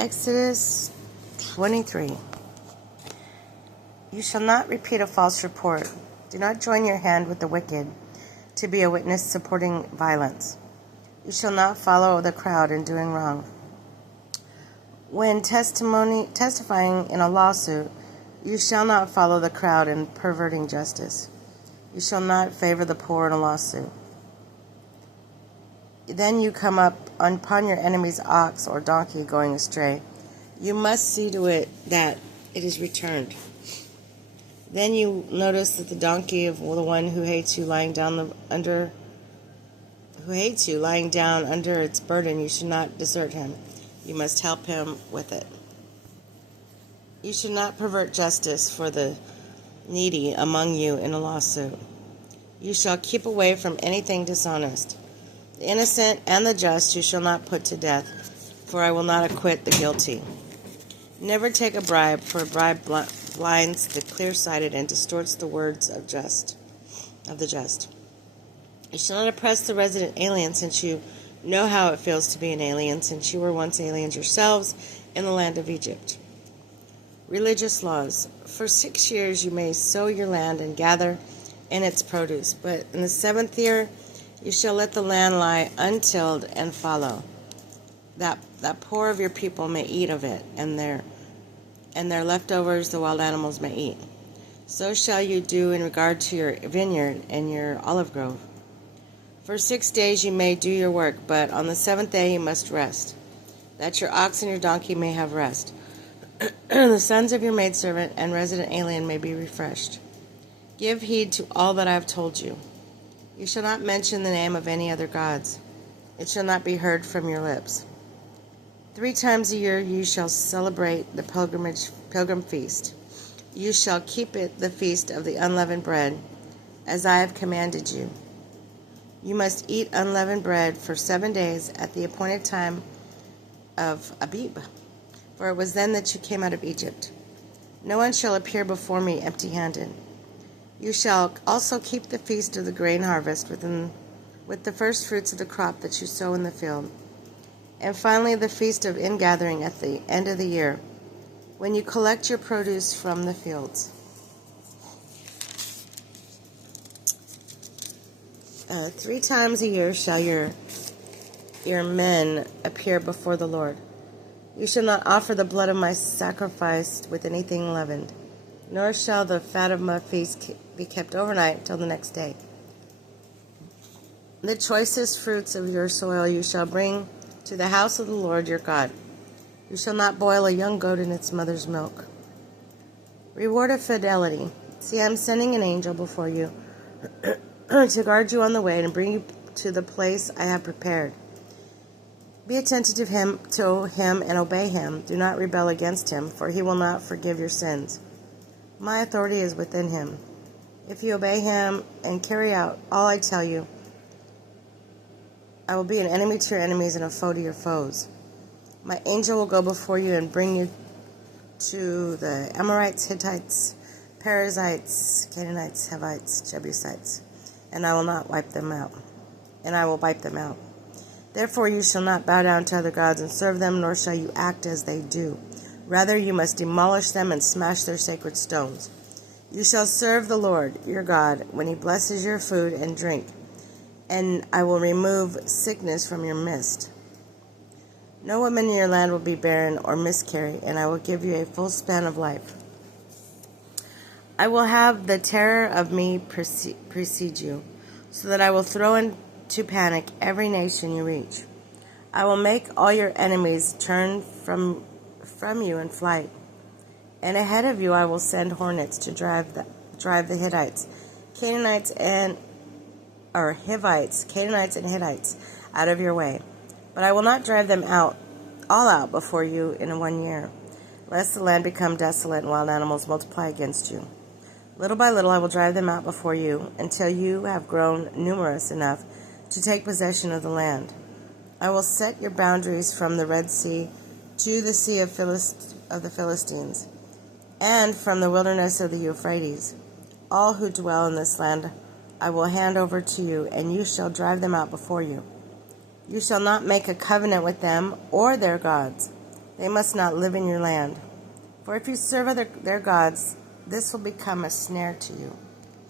Exodus 23. You shall not repeat a false report. Do not join your hand with the wicked to be a witness supporting violence. You shall not follow the crowd in doing wrong. When testifying in a lawsuit, you shall not follow the crowd in perverting justice. You shall not favor the poor in a lawsuit. Then you come up upon your enemy's ox or donkey going astray. You must see to it that it is returned. Then you notice that the donkey of the one who hates you lying down under its burden, you should not desert him. You must help him with it. You should not pervert justice for the needy among you in a lawsuit. You shall keep away from anything dishonest. The innocent and the just you shall not put to death, for I will not acquit the guilty. Never take a bribe, for a bribe blinds the clear-sighted and distorts the words of the just. You shall not oppress the resident alien, since you know how it feels to be an alien, since you were once aliens yourselves in the land of Egypt. Religious laws. For 6 years you may sow your land and gather in its produce, but in the 7th year you shall let the land lie untilled and fallow, that poor of your people may eat of it, and their leftovers the wild animals may eat. So shall you do in regard to your vineyard and your olive grove. For 6 days you may do your work, but on the 7th day you must rest, that your ox and your donkey may have rest. The sons of your maidservant and resident alien may be refreshed. Give heed to all that I have told you. You shall not mention the name of any other gods. It shall not be heard from your lips. 3 times a year you shall celebrate the pilgrim feast. You shall keep it the feast of the unleavened bread, as I have commanded you. You must eat unleavened bread for 7 days at the appointed time of Abib, for it was then that you came out of Egypt. No one shall appear before me empty-handed. You shall also keep the feast of the grain harvest with the first fruits of the crop that you sow in the field. And finally the feast of ingathering at the end of the year, when you collect your produce from the fields. 3 times a year shall your men appear before the Lord. You shall not offer the blood of my sacrifice with anything leavened, nor shall the fat of my feast be kept overnight till the next day. The choicest fruits of your soil you shall bring to the house of the Lord your God. You shall not boil a young goat in its mother's milk. Reward of fidelity. See, I am sending an angel before you to guard you on the way and bring you to the place I have prepared. Be attentive to him and obey him. Do not rebel against him, for he will not forgive your sins. My authority is within him. If you obey him and carry out all I tell you, I will be an enemy to your enemies and a foe to your foes. My angel will go before you and bring you to the Amorites, Hittites, Perizzites, Canaanites, Hivites, Jebusites, and I will wipe them out. Therefore you shall not bow down to other gods and serve them, nor shall you act as they do. Rather you must demolish them and smash their sacred stones. You shall serve the Lord your God when he blesses your food and drink, and I will remove sickness from your midst. No woman in your land will be barren or miscarry, and I will give you a full span of life. I will have the terror of me precede you, so that I will throw into panic every nation you reach. I will make all your enemies turn from you in flight, and ahead of you I will send hornets to drive the Hittites, Canaanites, and Hittites out of your way. But I will not drive them all out before you in 1 year, lest the land become desolate and wild animals multiply against you. Little by little I will drive them out before you, until you have grown numerous enough to take possession of the land. I will set your boundaries from the Red Sea to the Sea of the Philistines, and from the wilderness of the Euphrates. All who dwell in this land I will hand over to you, and you shall drive them out before you. You shall not make a covenant with them or their gods. They must not live in your land. For if you serve their gods, this will become a snare to you.